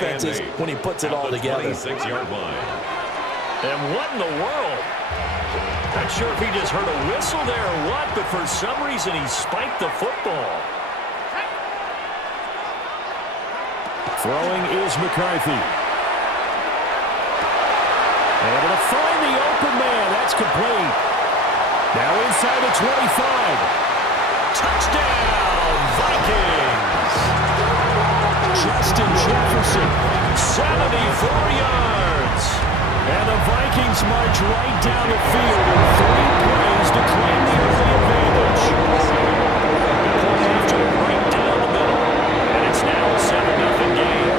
defenses when he puts it all together. 26-yard line. And what in the world? Not sure if he just heard a whistle there or what, but for some reason he spiked the football. Throwing is McCarthy. Able to find the open man. That's complete. Now inside the 25. Touchdown, Vikings! Justin Jefferson. 74 yards. And the Vikings march right down the field in 3 plays to claim the early advantage. After right down the middle. And it's now a 7-0 game.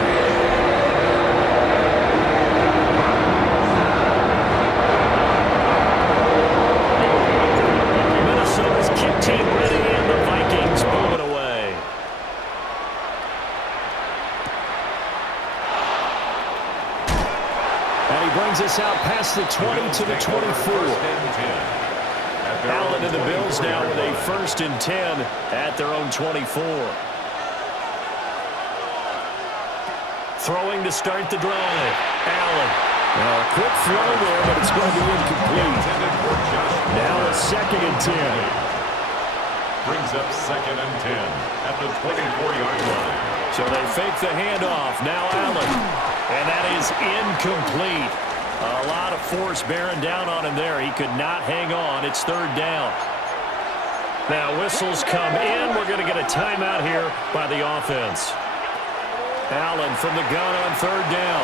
Minnesota's kick team ready, and the Vikings move it away. And he brings us out past the 20 to the 24. Allen and the Bills now with a 1st and 10 at their own 24. Throwing to start the drive. Allen. Well, a quick throw there, but it's going to be incomplete. Now a 2nd and 10. Brings up 2nd and 10 at the 24-yard line. So they fake the handoff. Now Allen. And that is incomplete. A lot of force bearing down on him there. He could not hang on. It's 3rd down. Now whistles come in. We're going to get a timeout here by the offense. Allen from the gun on 3rd down.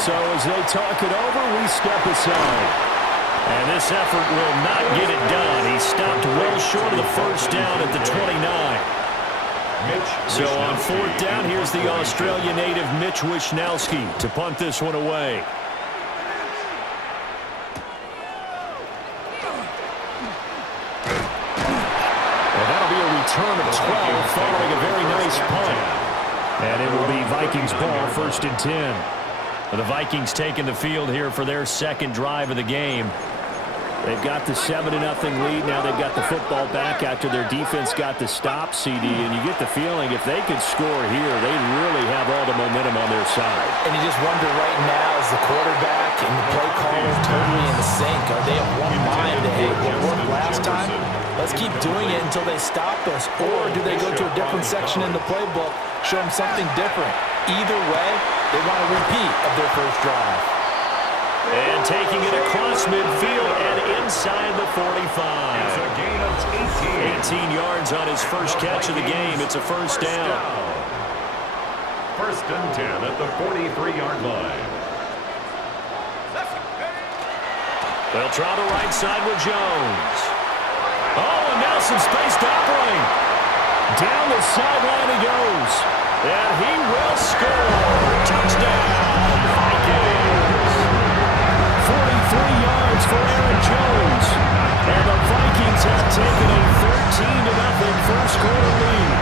So as they talk it over, we step aside. And this effort will not get it done. He stopped well short of the 1st down at the 29. So on 4th down, here's the Australia native Mitch Wishnowsky to punt this one away. Well, that'll be a return of 12 following a very nice punt. And it will be Vikings ball, 1st and 10. The Vikings taking the field here for their 2nd drive of the game. They've got the 7-0 lead. Now they've got the football back after their defense got the stop, CD. And you get the feeling if they could score here, they'd really have all the momentum on their side. And you just wonder right now, is the quarterback and the play caller totally in sync? Are they of one mind that, hey, what worked last time? Let's keep doing it until they stop us. Or do they go to a different section in the playbook, show them something different? Either way, they want a repeat of their 1st drive. And taking it across midfield and inside the 45. It's a gain of 18 yards on his first catch of the game. It's a 1st down. 1st and 10 at the 43-yard line. They'll try the right side with Jones. Oh, and now some space to operate. Down the sideline he goes. And he will score. Touchdown, Vikings. 43 yards for Aaron Jones. And the Vikings have taken a 13-0 first quarter lead.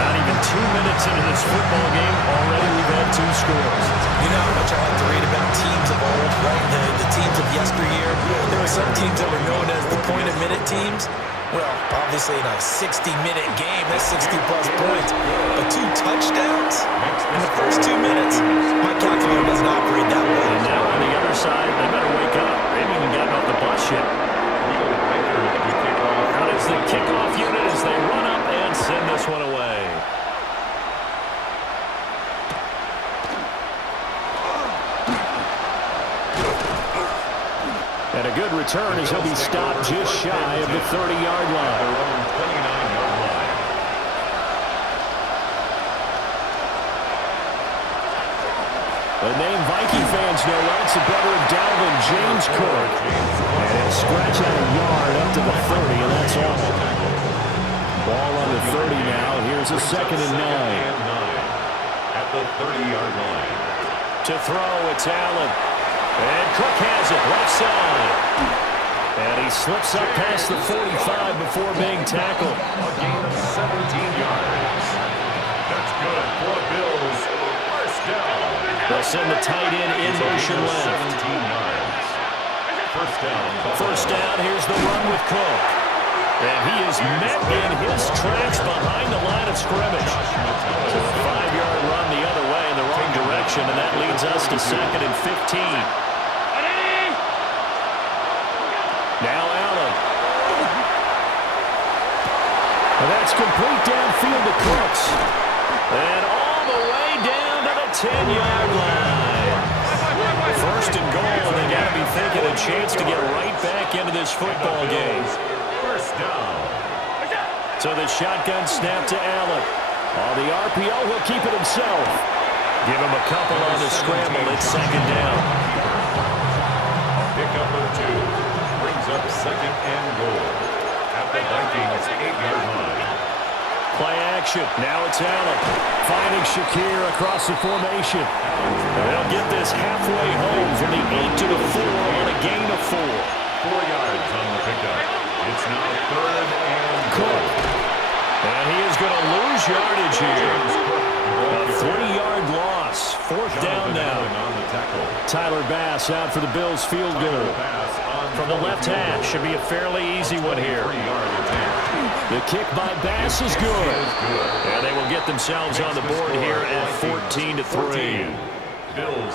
Not even 2 minutes into this football game, already we've had 2 scores. You know how much I like to read about teams of old, right? The teams of yesteryear. There were some teams that were known as the point-a-minute teams. Well, obviously in a 60-minute game, that's 60-plus points. But 2 touchdowns in the first 2 minutes? My calculator doesn't operate that way. And now on the other side, they better wake up. They haven't even gotten off the bus yet. Out is the kickoff unit as they run up and send this one away. And a good return as he'll be stopped just shy of the 30-yard line. The name Viking fans know well, it's the brother of Dalvin, James Cook. And he'll scratch out a yard up to the 30, and that's all. Ball on the 30 now. Here's a 2nd and 9. At the 30-yard line. To throw, it's Allen. And Cook has it, left side. And he slips up past the 45 before being tackled. A gain of 17 yards. That's good for the Bills. 1st down. They'll send the tight end in motion left. 17 yards. 1st down. 1st down, here's the run with Cook. And he is met in his tracks behind the line of scrimmage. So a 5-yard run the other way. action, and that leads us to 2nd and 15. Now Allen. And that's complete downfield to Cooks. And all the way down to the 10-yard line. First and goal, and they got to be thinking a chance to get right back into this football game. First down. So the shotgun snap to Allen. On the RPO, he'll keep it himself. Give him a couple on the scramble. It's 2nd down. Pickup of 2 brings up 2nd and goal at the Vikings 8-yard line. Play action. Now it's Allen. Finding Shakir across the formation. They'll get this halfway home from the 8 to the 4 on a gain of 4. 4 yards on the pickup. It's now 3rd and goal. And he is going to lose yardage here. A 3-yard loss. 4th down now. Tyler Bass out for the Bills field goal. From the left hash. Should be a fairly easy one here. The kick by Bass is good. And they will get themselves on the board here at 14-3.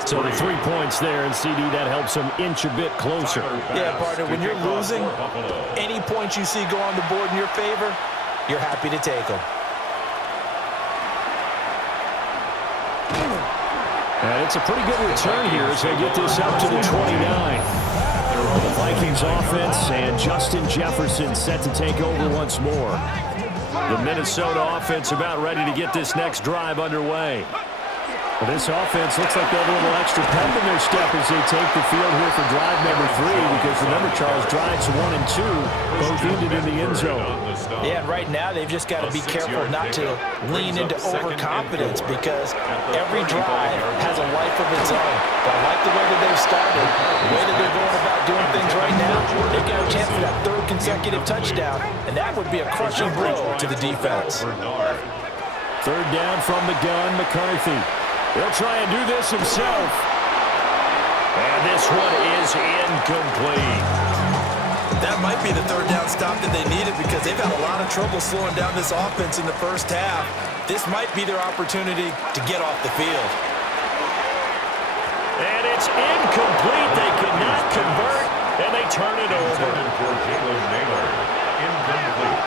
So the 3 points there, and CD, that helps them inch a bit closer. Yeah, partner, when you're losing, any points you see go on the board in your favor, you're happy to take them. And it's a pretty good return here as they get this up to the 29. The Vikings offense and Justin Jefferson set to take over once more. The Minnesota offense about ready to get this next drive underway. Well, this offense looks like they have a little extra pep in their step as they take the field here for drive number 3, because remember, Charles, drives 1 and 2 both ended in the end zone. Yeah, and right now they've just got to be careful not to lean into overconfidence, because every drive has a life of its own. But I like the way that they've started, the way that they're going about doing things right now. They've got a chance for that 3rd consecutive touchdown, and that would be a crushing blow to the defense. 3rd down from the gun, McCarthy. He'll try and do this himself. And this one is incomplete. That might be the 3rd down stop that they needed, because they've had a lot of trouble slowing down this offense in the first half. This might be their opportunity to get off the field. And it's incomplete. They could not convert, and they turn it over. For Jalen Naylor. Incomplete.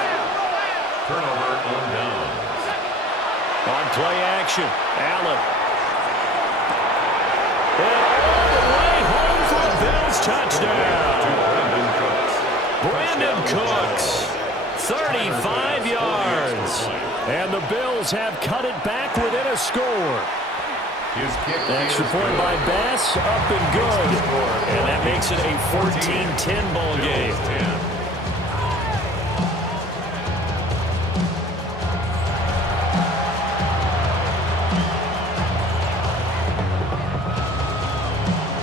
Turnover on downs. On play action, Allen. And all the way home for a Bills touchdown. Brandon Cooks, 35 yards. And the Bills have cut it back within a score. Extra point by Bass, up and good. And that makes it a 14-10 ball game.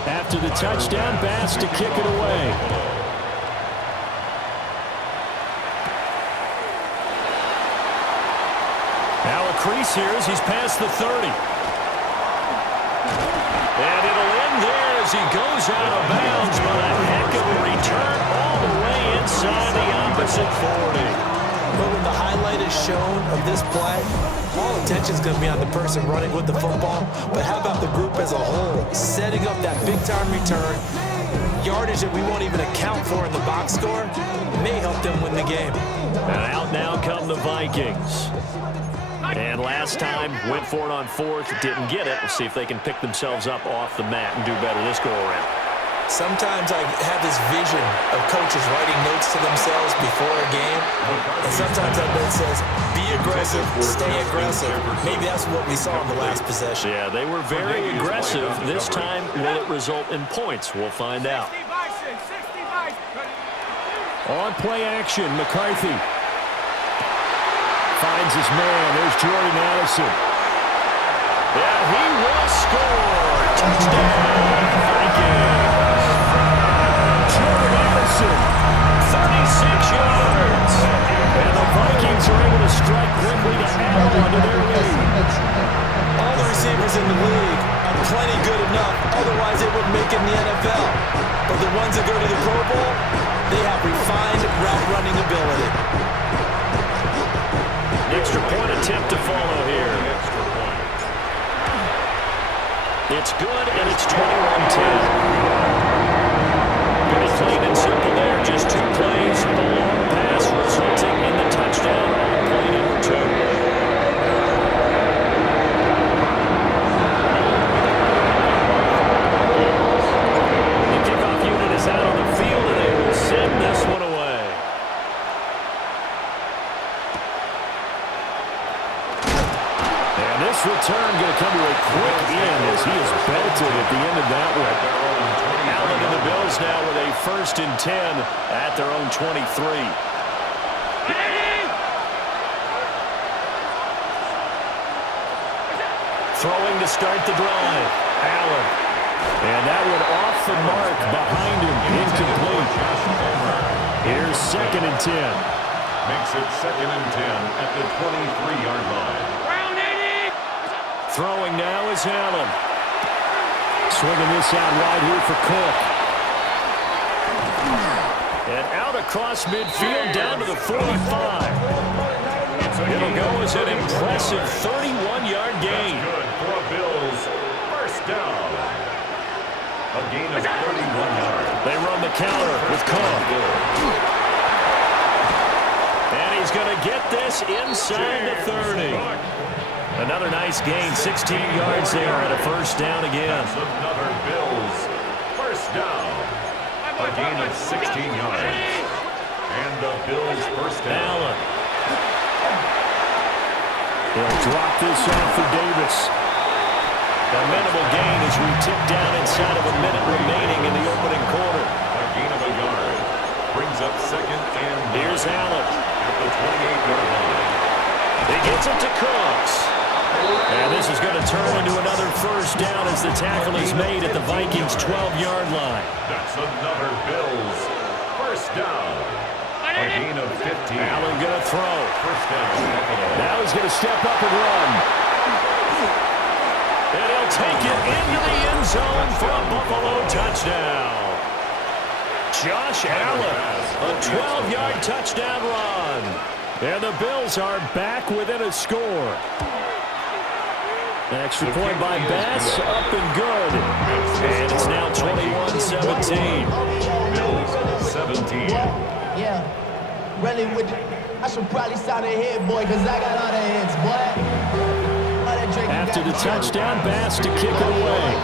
After the touchdown, Bass to kick it away. Now a crease here as he's past the 30. And it'll end there as he goes out of bounds, but a heck of a return all the way inside the opposite 40. But when the highlight is shown of this play, all attention is going to be on the person running with the football. But how about the group as a whole, setting up that big-time return, yardage that we won't even account for in the box score, may help them win the game. And out now come the Vikings. And last time, went for it on 4th, didn't get it. We'll see if they can pick themselves up off the mat and do better this go-around. Sometimes I have this vision of coaches writing notes to themselves before a game. And sometimes that note says, be aggressive, stay aggressive. Maybe that's what we saw in the last possession. Yeah, they were very aggressive. This time, will it result in points? We'll find out. On play action, McCarthy finds his man. There's Jordan Addison. Yeah, he will score. Touchdown, Vikings. Jordan Addison, 36 yards. And the Vikings are able to strike quickly to add on to their lead. All the receivers in the league are plenty good enough. Otherwise, they wouldn't make it in the NFL. But the ones that go to the Pro Bowl, they have refined route running ability. Extra point attempt to follow here. It's good, and it's 21-10. Pretty clean and simple there. Just 2 plays, the long pass resulting in the touchdown on play number 2. The kickoff unit is out on the field, and they will send this one away. And this return going to come to a quick end as he is belted at the end of that one. Allen and the Bills now with a 1st and 10 at their own 23. Throwing to start the drive. Allen. And that one off the mark behind him. Incomplete. Here's 2nd and 10. Makes it 2nd and 10 at the 23-yard line. Throwing now is Allen. Swinging this out wide here for Cook. And out across midfield down to the 45. It'll go as an impressive 31-yard gain. Good for a Bills first down. A gain of 31 yards. They run the counter with Cook. And he's going to get this inside the 30. Another nice gain, 16 yards there and a 1st down again. That's another Bills first down. A gain of 16 yards. And the Bills first down. Allen. They'll drop this off for Davis. A minimal gain as we tick down inside of a minute remaining in the opening quarter. A gain of a yard. Brings up 2nd and 9. Here's Allen. At the 28-yard line. He gets it to Cooks. And this is going to turn into another 1st down as the tackle is made at the Vikings' 12-yard line. That's another Bills first down. A gain of 15. Allen going to throw. First down. Now he's going to step up and run. And he'll take it into the end zone for a Buffalo touchdown. Josh Allen, a 12-yard touchdown run. And the Bills are back within a score. Extra point by Bass, up and good. And it's now 21-17. Bills 17. Yeah, really I should probably sound a head boy, because I got all the heads, boy. After the touchdown, Bass to kick it away.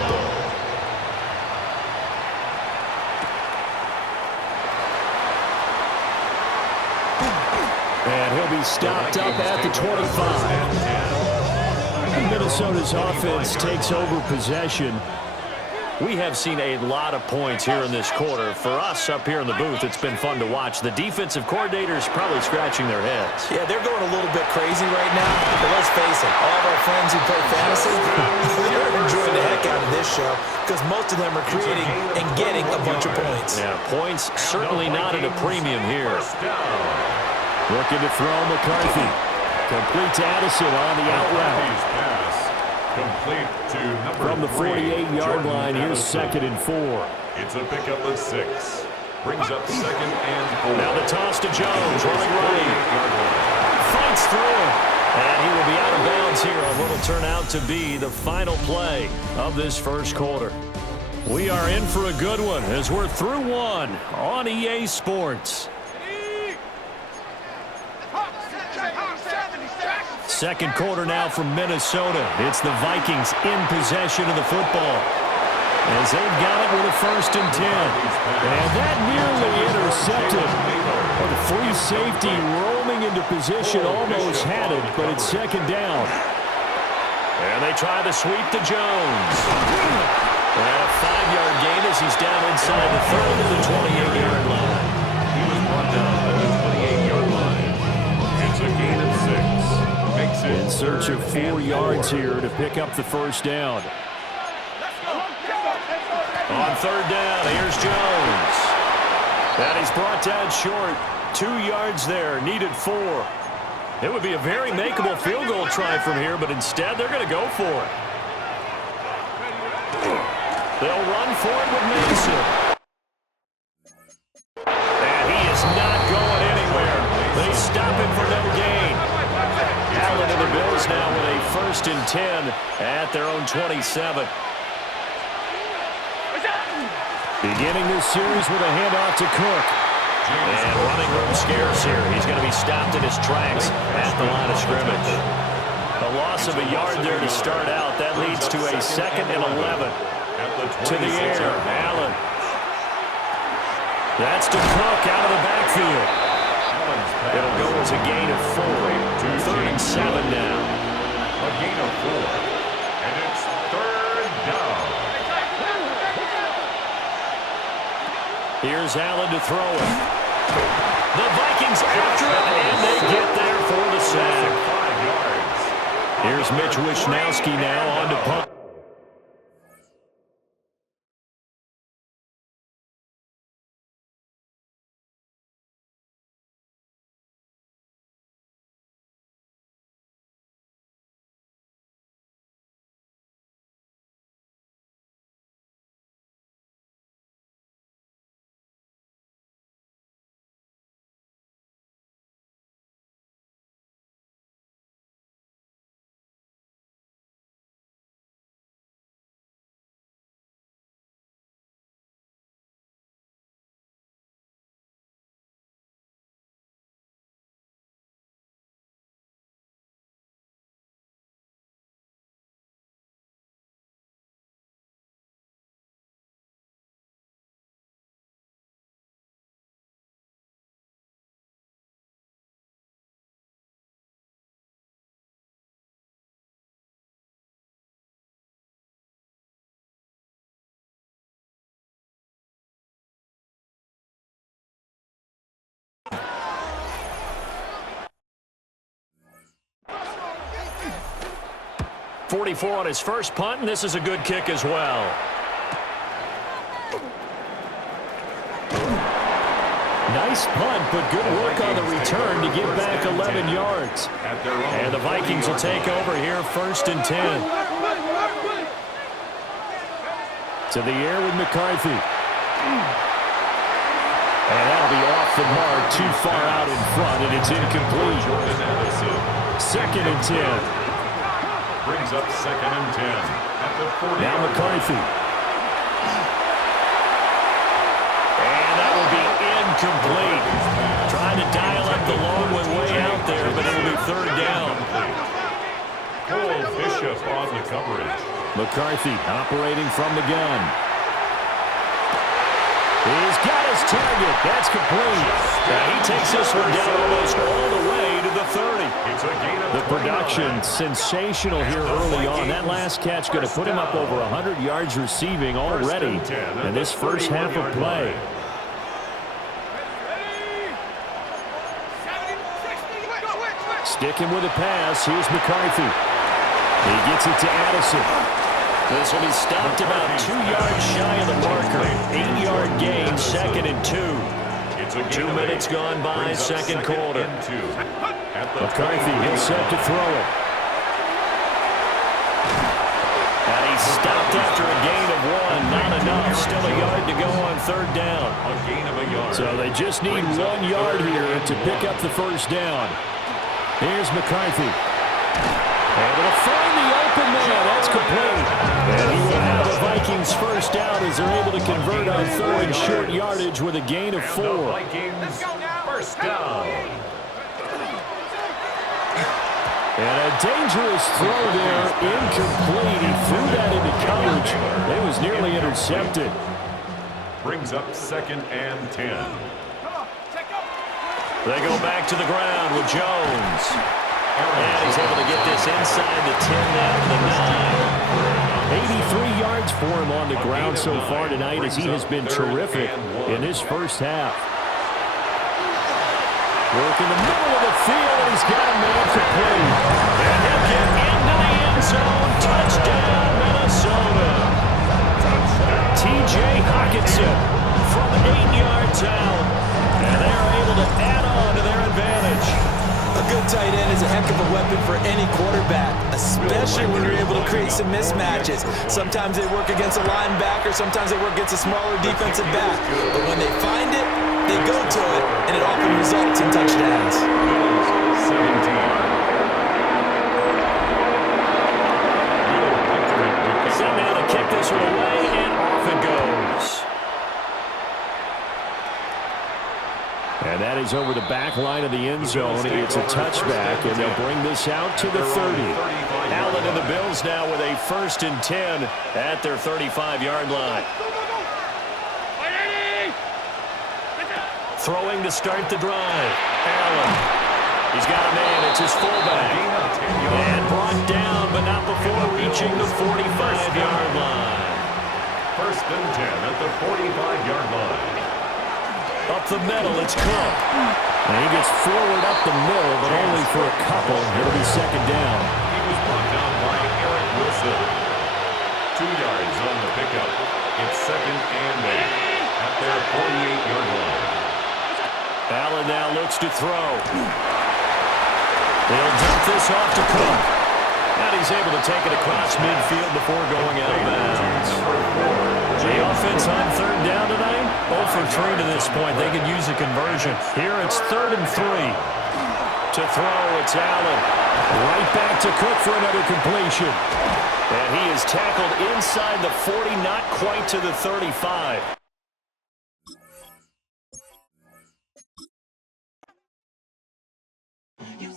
And he'll be stopped up at the 25. Minnesota's offense takes over possession. We have seen a lot of points here in this quarter. For us up here in the booth, it's been fun to watch. The defensive coordinators probably scratching their heads. Yeah, they're going a little bit crazy right now. But let's face it, all of our friends who play fantasy, they're enjoying the heck out of this show because most of them are creating and getting a bunch of points. Yeah, points certainly not at a premium here. Looking to throw McCarthy. Complete to Addison on the out route. Complete to number From the 48-yard line, here's Addison. 2nd and 4. It's a pickup of 6. Brings up 2nd and 4. Now the toss to Jones, running right. Fights through it. And he will be out of bounds here on what will turn out to be the final play of this first quarter. We are in for a good one as we're through one on EA Sports. Second quarter now from Minnesota. It's the Vikings in possession of the football as they've got it with a 1st and 10. And that nearly intercepted. Well, the free safety roaming into position almost had it, but it's 2nd down. And they try the sweep to Jones. And a 5-yard gain as he's down inside the 30 to the 28-yard line. He was brought down at the 28-yard line. It's a gain of 6. In search of 4 yards here to pick up the 1st down. On 3rd down, here's Jones. And he's brought down short. 2 yards there, needed 4. It would be a very makeable field goal try from here, but instead they're going to go for it. They'll run for it with Mason. And he is not going anywhere. They stop him for no gain. Allen and the Bills now with a 1st and 10 at their own 27. Beginning this series with a handoff to Cook. And running room scarce here. He's going to be stopped in his tracks at the line of scrimmage. A loss of a yard there to start out. That leads to a 2nd and 11. To the air, Allen. That's to Cook out of the backfield. It'll go as a gain of 4. 3rd and 7 now. A gain of 4. And it's 3rd down. Here's Allen to throw it. The Vikings after it, and they get there for the sack. 5 yards. Here's Mitch Wishnowski now on to punt. .44 on his first punt, and this is a good kick as well. Nice punt, but good work on the return to get back 11 yards. And the Vikings will take over here, 1st and 10. To the air with McCarthy. And that'll be off the mark, too far out in front, and it's incomplete. 2nd and 10. Brings up 2nd and 10 at the 40. Now McCarthy. And that will be incomplete. Trying to dial up the long one way out there, but it'll be 3rd down. Cole Bishop on the coverage. McCarthy operating from the gun. He's got his target. That's complete. He takes this one down almost all the way to the 30. It's a gain of The production sensational here early on. That last catch going to put him up over 100 yards receiving already in this first half of play. Sticking with a pass. Here's McCarthy. He gets it to Addison. This will be stopped about 2 yards shy of the marker. 8-yard gain, 2nd and 2. 2 minutes gone by, 2nd quarter. McCarthy is set to throw it. And he's stopped after a gain of 1. Not enough. Still a yard to go on 3rd down. A gain of a yard. So they just need 1 yard here to pick up the first down. Here's McCarthy. Able to find the open man. That's complete. And he will have the Vikings first down as they're able to convert on 3rd and short yardage with a gain of 4. The Vikings first down. And a dangerous throw there. Incomplete. He threw that into coverage. It was nearly intercepted. Brings up 2nd and 10. They go back to the ground with Jones. And he's able to get this inside the 10 down to the 9. 83 yards for him on the ground so far tonight as he has been terrific in this first half. Work in the middle of the field, and he's got a man complete. And he'll get into the end zone. Touchdown, Minnesota. T.J. Hockenson from 8 yards out. And they're able to add on to their advantage. A good tight end is a heck of a weapon for any quarterback, especially when you're able to create some mismatches. Sometimes they work against a linebacker, sometimes they work against a smaller defensive back. But when they find it, they go to it, and it often results in touchdowns. 17. Set now to kick this one away, and off it goes. And that is over the back line of the end zone. It's a touchback, and they'll bring this out to the 30. Allen and the Bills now with a 1st and 10 at their 35-yard line. Throwing to start the drive. Allen. He's got a man. It's his fullback. And brought down, but not before reaching the 45-yard line. 1st and 10 at the 45-yard line. Up the middle, it's Cook. And he gets forward up the middle, but only for a couple. It'll be 2nd down. He was brought down by Eric Wilson. 2 yards on the pickup. It's 2nd and 8 at their 48-yard line. Allen now looks to throw. They'll dump this off to Cook. And he's able to take it across midfield before going out of bounds. The offense on 3rd down tonight, 0 for 3 to this point. They could use a conversion. Here it's 3rd and 3. To throw, it's Allen. Right back to Cook for another completion. And he is tackled inside the 40, not quite to the 35. You